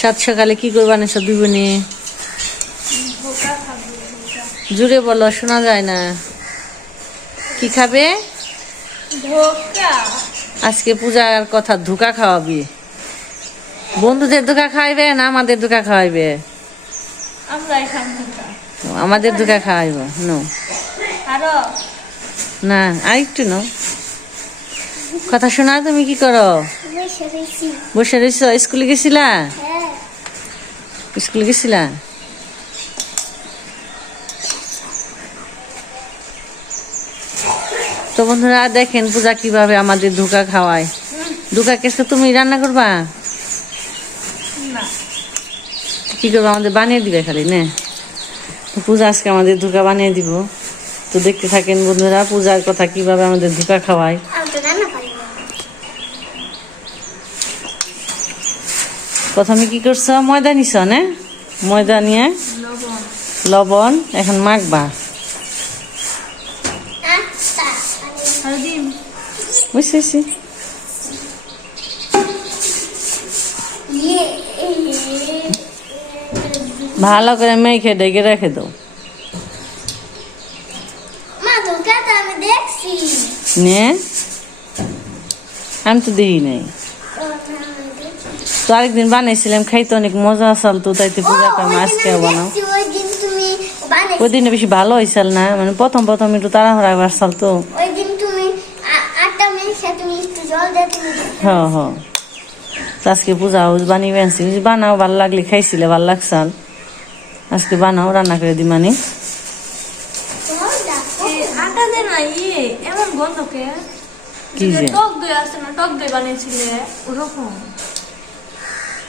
সাত সকালে কি করবা না সব বিবনি? জুড়ে বলো, শোনা যায় না। কি খাবে? আজকে পূজার কথা ধোকা খাওয়াবি। বন্ধুদের ধোকা খাওয়াইবে না আমাদের ধোকা খাওয়াইবে? আমাদের ধোকা খাওয়াইব। নো না, আরেকটু নো কথা শোনা। তুমি কি করো? বসে রয়েছ? স্কুলে গেছিলা? স্কুলে গেছিলা? তো বন্ধুরা দেখেন পূজা কিভাবে আমাদের ধোকা খাওয়ায়। ধোকা কেসে তুমি রান্না করবা? কি করবো? আমাদের বানিয়ে দিবে খালি না? পূজা আজকে আমাদের ধোকা বানিয়ে দিব। তো দেখতে থাকেন বন্ধুরা পূজার কথা কিভাবে আমাদের ধোকা খাওয়ায়। প্রথমে কি করছো? ময়দা নিছ না? ময়দা নিয়ে লবণ এখন মাখবা। বুঝছি ভালো করে মেখে ডেকে রেখে দাও। আমি তো দেখি নাই। তো আরেকদিন বানাইছিলাম, খাইতে অনেক মজা আসল। তো তাইতে পূজা করে আজকে বানাও। ওই দিনে বেশি ভালো হয়েছিল না, মানে প্রথম একটু তাড়াহুড়া আসল। তো হ্যাঁ হ্যাঁ, আজকে পূজা বানিয়ে আনছি। বানাও, ভালো লাগলে খাইছিলে, ভালো লাগছাল। আজকে বানাও, রান্না করে দি মানে।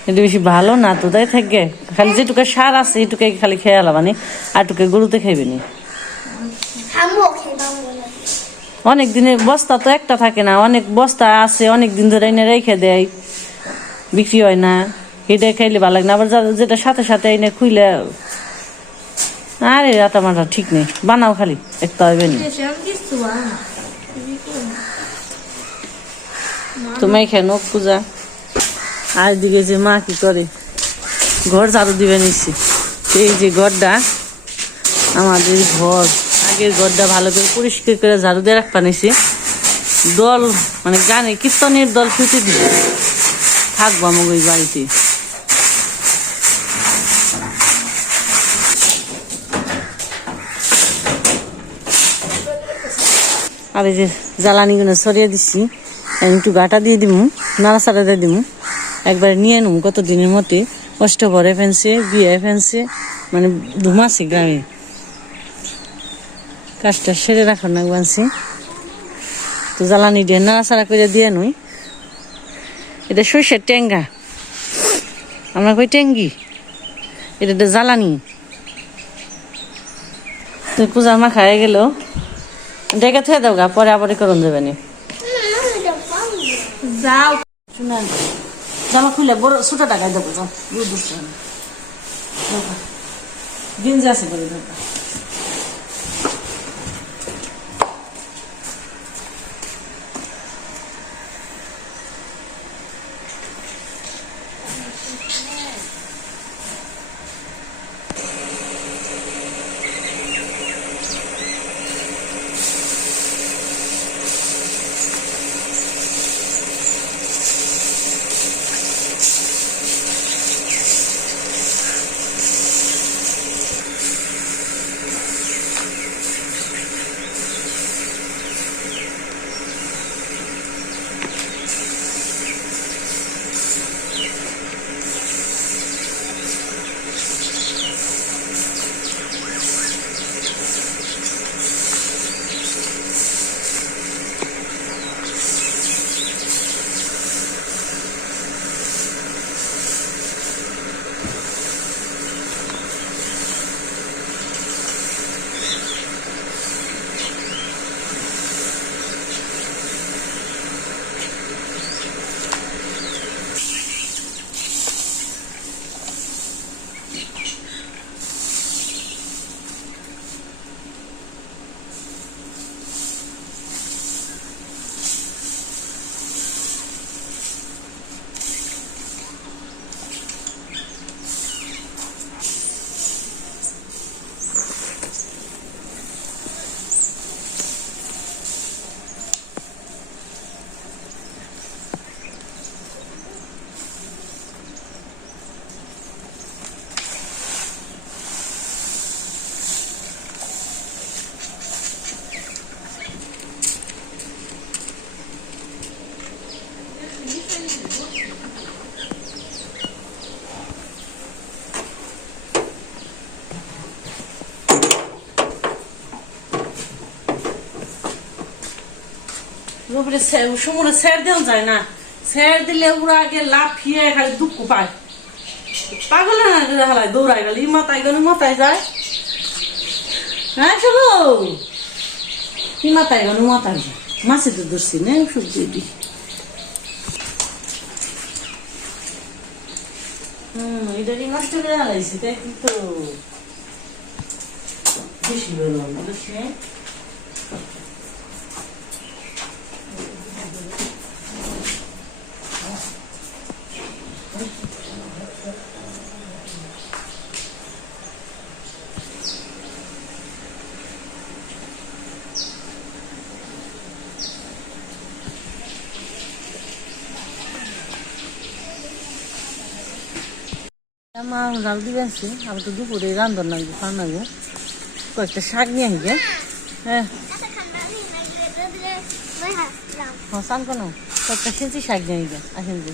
এটা বেশি ভালো না তো, তাই থাকে। খালি যেটুকু সার আছে এটুকু খালি খেয়ে মানে, আর টুকে গরুতে খাইবে নি। অনেক দিনের বস্তা তো একটা থাকে না, অনেক বস্তা আছে, অনেক দিন ধরে এনে রেখে দেয়, বিক্রি হয় না। এটা খাইলে ভালো লাগে না। আবার যেটা সাথে সাথে এনে খুইলে আরে রাতা মাটা ঠিক নেই। বানাও খালি একটা হইবে না। তুমি খেনো পূজা। আর দিকে যে মা কি করে, ঘর ঝাড়ু দিবে নিচ্ছি। এই যে ঘরটা আমাদের ঘর, আগের ঘরটা ভালো করে পরিষ্কার করে ঝাড়ু দিয়ে রাখবা নিছি। দল মানে গানে কীর্তনের দল ছুটে দিবে, থাকবো আমাকে ওই বাড়িতে। আর এই যে জ্বালানিগুলো সরিয়ে দিচ্ছি, একটু গাটা দিয়ে দিমু, নাড়াচাড়া দিয়ে দিমু, একবার নিয়ে নেবো কত দিনের মতে। অষ্টভরে ফেনছে, বিয়ে ফেনছে, মানে ধুমাছি গ্রামে। কাজটা সেরে রাখো না বানছি। তো জ্বালানি দিয়ে নাড়াচাড়া করে দিয়ে নই। এটা সর্ষের টেঙ্গা, আমরা কই টেঙ্গি, এটা জ্বালানি। তো পূজার মা খাই গেল, ডেকে থুয়ে দাও গা, পরে আবার করন যাবে নি। যাও শুনেন, জামা খুলে বড় ছোট টাকায় দেবো। যাও গেঞ্জি আছে করে দেবো। দুপুরে সমুদ্রে স্যার দেওয়া যায় না, স্যার দিলে ওরা আগে লাফিয়ে খালি দুঃখ পায়, পাগল না হালায় দৌড়ায় গেল, ই মাথায় গেল মাথায় যায়। হ্যাঁ শুধু ই মাথায় গেল মাথায় যায়, মাছে তো ধরছি না সবজি দি। এটা নষ্ট করে হালাইছি, তাই কিন্তু বেশি বেরো বেশি। আমার জাল দিয়ে আসছি, আমি তো দুপুরে রান্ধন লাগবে, খান লাগবে, কয়েকটা শাক নিয়ে আসবে। হ্যাঁ হ্যাঁ চান কোনো কয়েকটা খেয়েছি শাক নিয়ে আসবে, আসেন যে।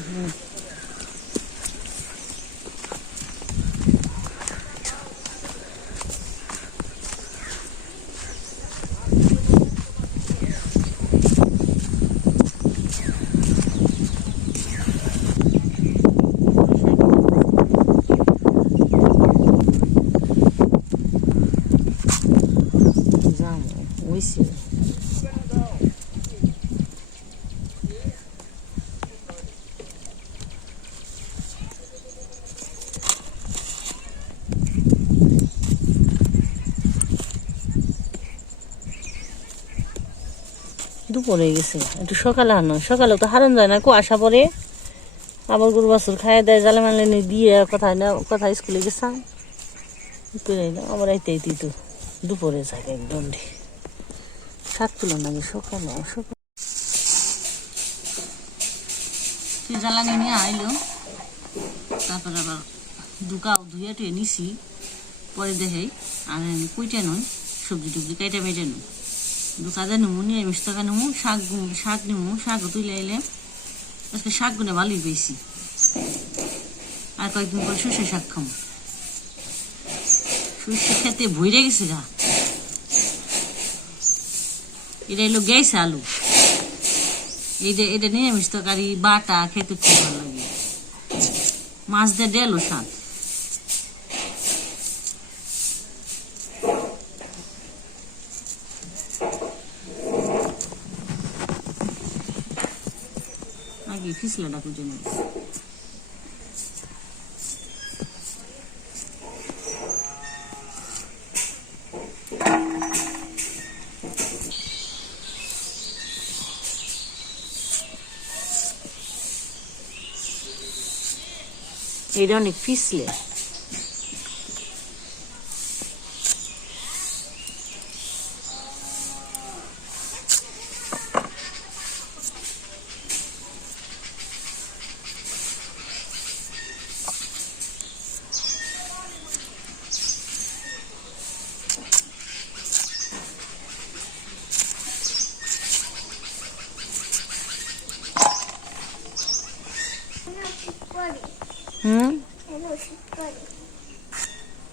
দুপুরে গেছে, একটু সকালে আনো, সকালে তো হারান যায় না, কুয়াশা পরে আবার গরু বাছুর খাইয়ে দেয়, জালে মালে দিয়ে কোথায় না কোথায় স্কুলে গেছাম করে না, আবার আইতে আইতে তো দুপুরে যায় একদম। শাক তুলো নাকি সকালে সকালে জ্বালানি নিয়ে আইলো, তারপর আবার দুকাও ধুয়ে টুয়ে নিছি, পরে দেখে আর কুইটে নয় সবজি টুবজি কাইটে মেটে নয়, দুকাজে নেবো নিরামিষ টাকা নেবো, শাক নেবো, শাকও তুলে এলে আজকে শাক গুনে ভালোই পেয়েছি, আর কয়েকদিন পরে সর্ষে শাক খাবো, সর্ষে খেতে ভইরে গেছে গা। এটা এলো গেছে আলু, এটা নিরামিষ তরকারি বাটা খেতে খুব ভালো লাগে, মাছ দিয়ে ডেলো শাক। আগে ফিসলাটা খুঁজে নেব, এটা অনেক ফিসলে।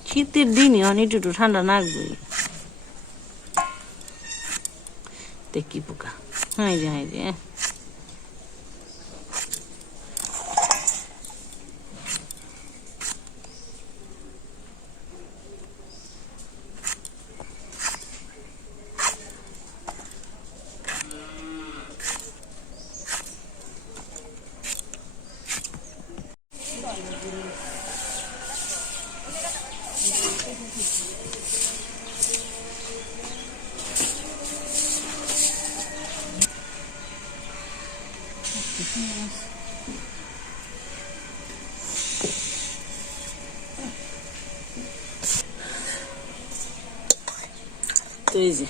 শীতের দিনই অনেক একটু ঠান্ডা লাগবে, দেখি পোকা হাই রে হাই রে। তো এই যে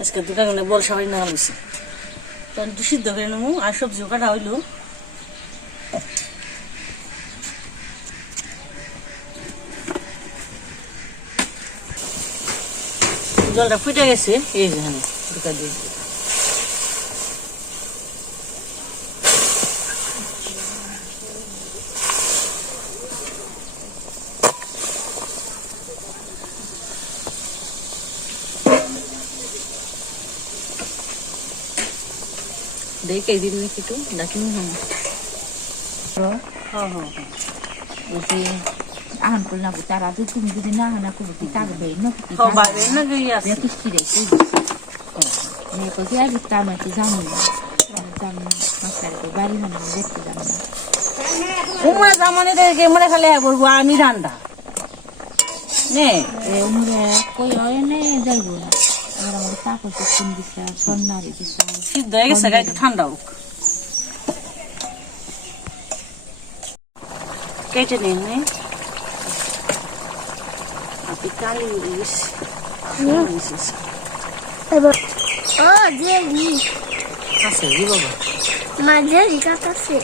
আজকে দুটা গেলে বল সবাই নেওয়া হয়েছে, তখন একটু সিদ্ধ করে নেবো, আর সবজিও কাটা হইলো। জলটা ফুটে গেছে, এই যে হ্যাঁ দুটা দিয়ে দেখে দিন একটু ডাকিনি আহান করলে না তারা তো তুমি যদি না হানা করো কি তার বেই না কি বাইরে না গিয়ে আছে কিস্তি রে কি মেয়ে তো আর তা না কি জানি না জানি না মাস্টার তো বাড়ি হানা দেখতে জানি না উমা জামানে দেখে মনে খালি বলবো আমি রান্না নে উমরে কই হয় না যাইব না আমার কাপড় কোন দিছে সন্নারে দিছে সিদ্ধ হয়ে গেছে গায়ে ঠান্ডা হোক কেটে নিন আপনি কালি উড়িস ও জেরি আছে কি বাবা মা জেরি কাটাছে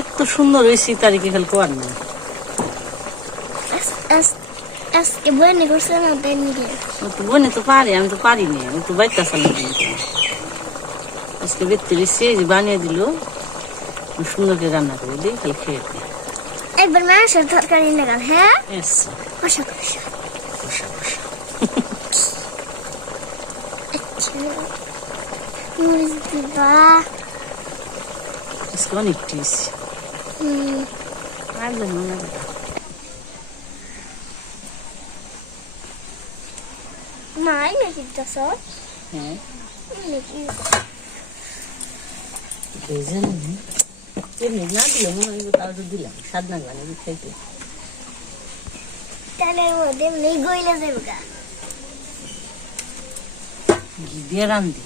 এত সুন্দর হয়েছে তারিখে খেল কোয়ার না আজকে বনে করছে না বেনিলে ও তো বনে তো পারি আমি তো পারি না ও তো বাইতে আসলে আজকে বেতে দিচ্ছে যে বানিয়ে দিল সুন্দর করে রান্না করে দিই খালি খেয়ে একবার মাংসের তরকারি লাগাল হ্যাঁ এস কষা কষা বসা বসা আচ্ছা মরিচ দিবা আজকে অনেক টিস আর জানো না মাই নাকি দশ হ্যাঁ নাকি জানি এমনি না দিলে মনে হয় তাও তো দিলাম স্বাদ না লাগে খাইতে তাহলে ওদের নেই গইলে যাবে গা ঘি দিয়ে রান্ধি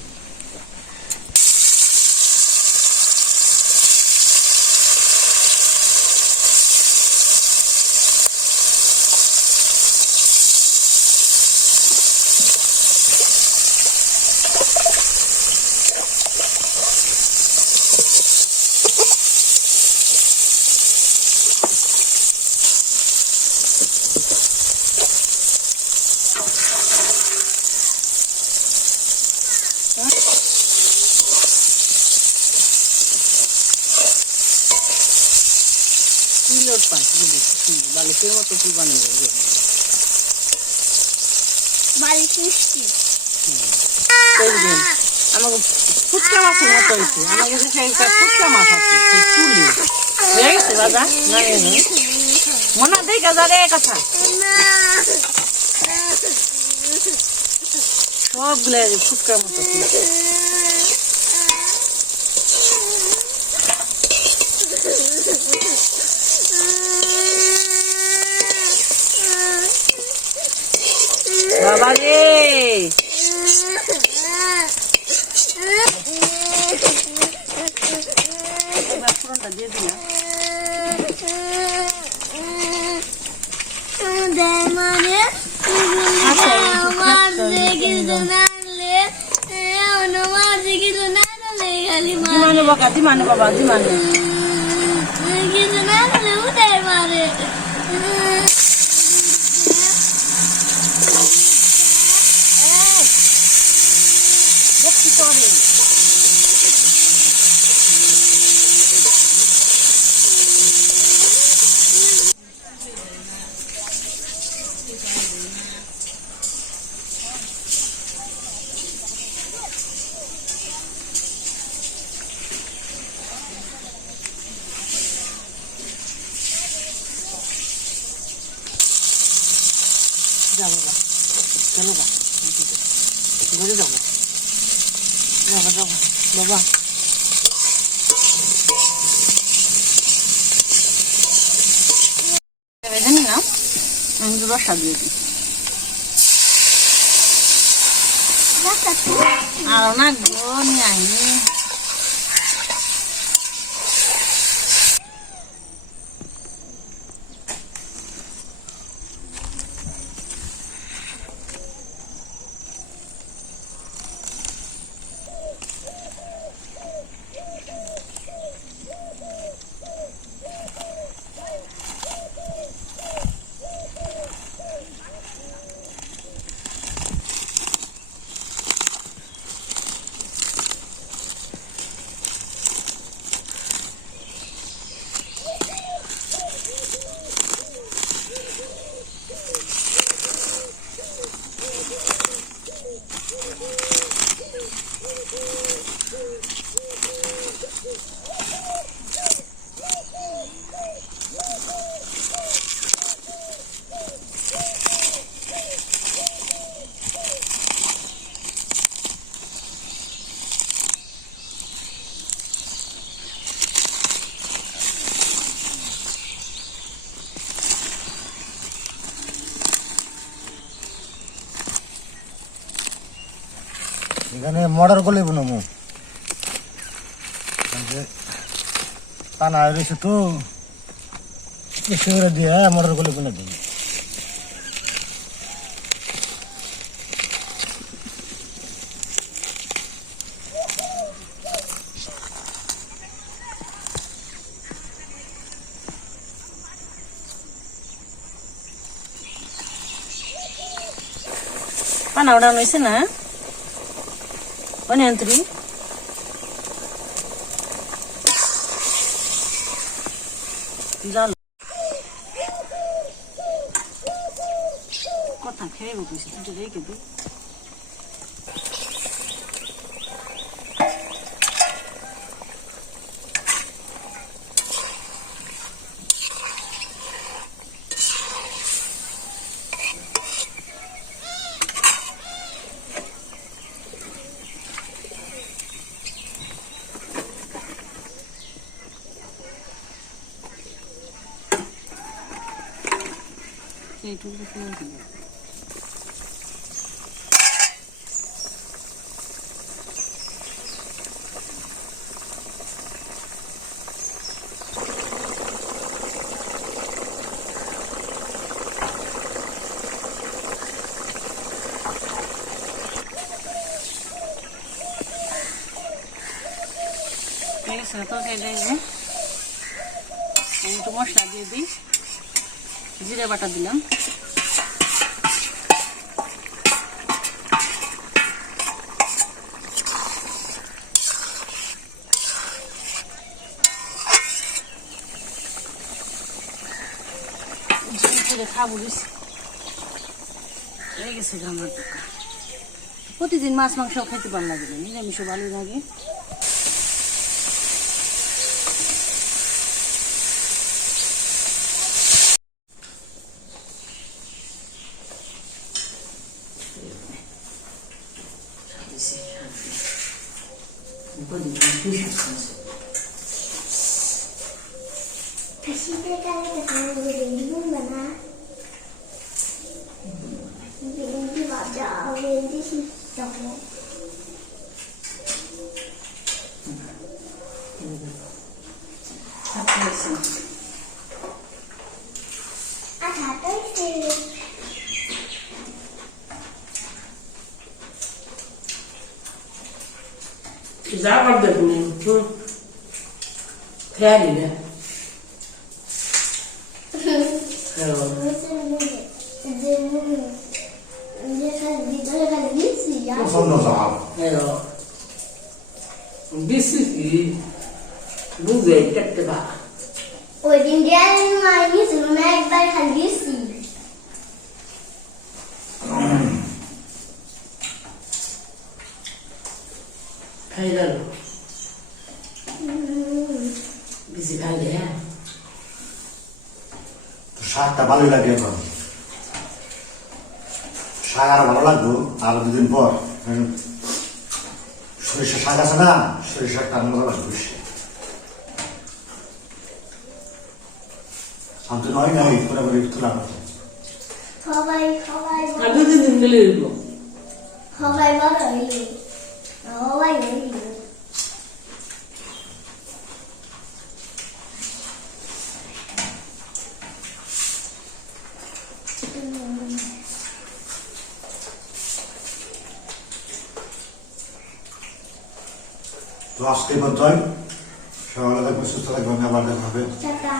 কিলোর পাঁচ বালিশের মতো ফুল বানিয়ে দেবে বাড়ি মিষ্টি আমাকে ফুটকা মাছের মতো হয়েছে আমার কাছে ফুটকা মাছ আছে চুলি হয়ে গেছে দাদা না মনে দেই গাজা রে কথা সবগুলো ফুটকার মতো বাবা রে ফোনটা দিয়ে দিলাম মানে আমার দেখি তো নালে আমার দেখি তো নালে খালি দিমানে বাবা দিমানে বাবা দিমানে কিছু নালে উঠে মারে যাবো বা চলো বা ঘুরে যাবো যাবো যাবো বাবা জানি না আমি তো রসা দিয়ে দিই আর না গো নিয়ে আইনি এখানে মর্ডার করলে বানাবো তা না রয়েছে তো এসে দিয়ে মর্ডার করলে বানাবো পানা উড়ানো হয়েছে না অনিয়ন্ত্রী জাল কথা খেয়ে বসে রেখে দিই এইটুকু ফুল দিল তো একটু মশলা দিয়ে দিই জিরে বাটা দিলাম খাবো বেশি হয়ে গেছে আমার দোকান প্রতিদিন মাছ মাংস খেতে ভালো লাগে না নিরামিষও ভালো লাগে শীতের কালে ভেন্ডি বুনবে না ভেন্ডি ভাজা ভেন্ডি সিদ্ধ আচ্ছা তো যা কর দেখুন খেয়া দিলে বেশি কি বুঝে দেখতে পা ওই দিন মাইনি ছিল না একবার খালি দিয়েছি খাই গেল বেশি খাইলে হ্যাঁ শাকটা ভালোই লাগে এখন শাক আর ভালো লাগতো আর দুদিন পর সরিষা শাক আছে না সরিষা শাকটা আমার ভালো লাগবে বেশি শান্ত নয় না এই পুরোপুরি তুলার মতো সবাই সবাই দুদিন গেলে সবাই বড় হইল সবাই হইল তো আজকে পর্যন্ত সকালে থাকবে সুস্থ থাকবে আবার দেখা হবে টাটা